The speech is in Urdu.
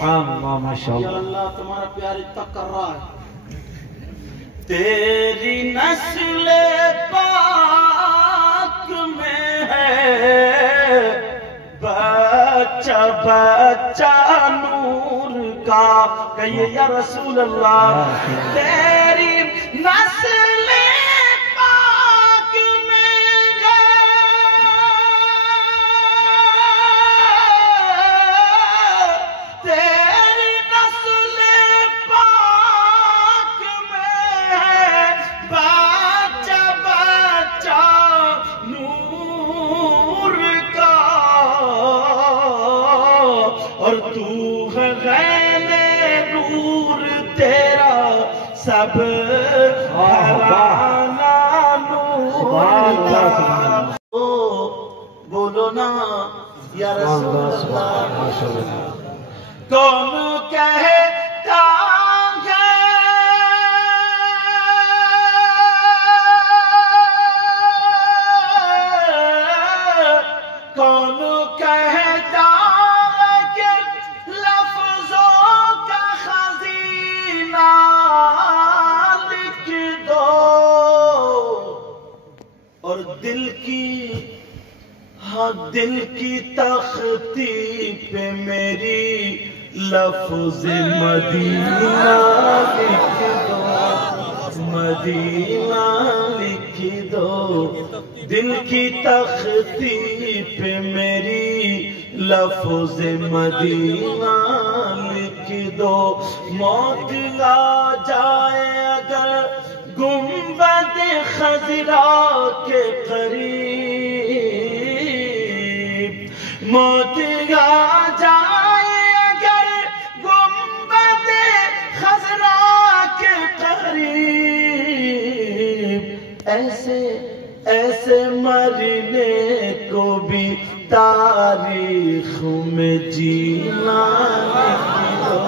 یا اللہ تمہارا پیار اتنا کر رہا ہے. تیری نسل پاک میں ہے بچہ بچہ نور کا. کہیے یا رسول اللہ. تیری نسل پاک میں ہے تیری نسل پاک میں ہے بچہ بچہ نور کا. اور تو ہے غیر نور تیرا سب گھرانہ نور کا. بولو نا یا رسول اللہ. کون کہتا ہے کون کہتا ہے کہ لفظوں کا خزینہ لکھ دو اور دل کی تختی پہ میری لفظ مدینہ لکھ دو. مدینہ لکھ دو. دل کی تختی پہ میری لفظ مدینہ لکھ دو. موت آ جائے اگر گنبد خضرا کے قریب. موت آ جائے اگر گنبد خضرا کے قریب. ایسے مرنے کو بھی تاریخ میں جینا لکھ دو.